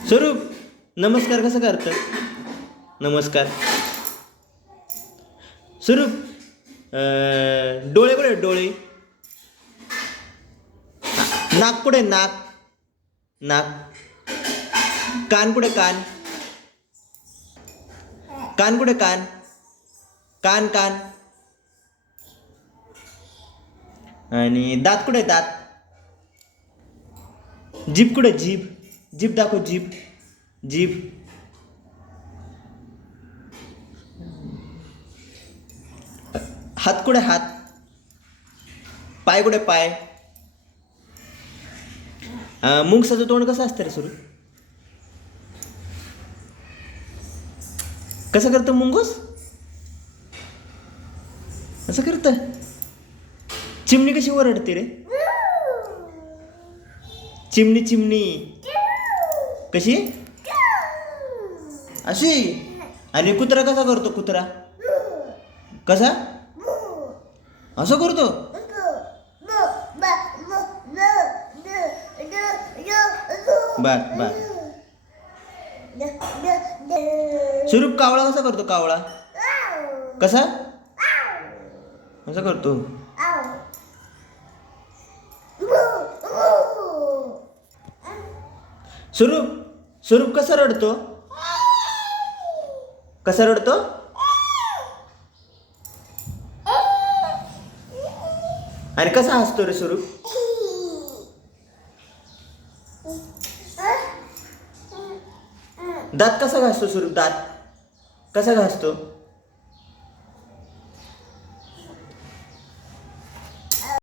स्वरूप नमस्कार कसं करतं? नमस्कार. स्वरूप डोळे कुठे आहेत डोळे? नाक कुठे आहे, नाक? नाक. कान कुठे कान? कान कुठे कान? कान कान. आणि दात कुठे दात? जीभ कुठे जीभ? जीभ दाखव जीभ. जीभ. हात कुठे हात? पाय कुठे पाय? मुंगसाचं तोंड कसं असतं रे सुरू? कसं करतं मुंगूस? असं करतं. चिमणी कशी ओरडते रे? चिमणी चिमणी कशी? अशी. आणि कुत्रा कसा करतो कुत्रा? कसा? असं करतो. बर बर. स्वरूप कावळा कसा करतो कावळा? कसा? असं करतो. स्वरूप स्वरूप कसा रडतो? कसा रडतो? आणि कसा हसतो रे स्वरूप? दात कसा घासतो स्वरूप? दात कसा घासतो?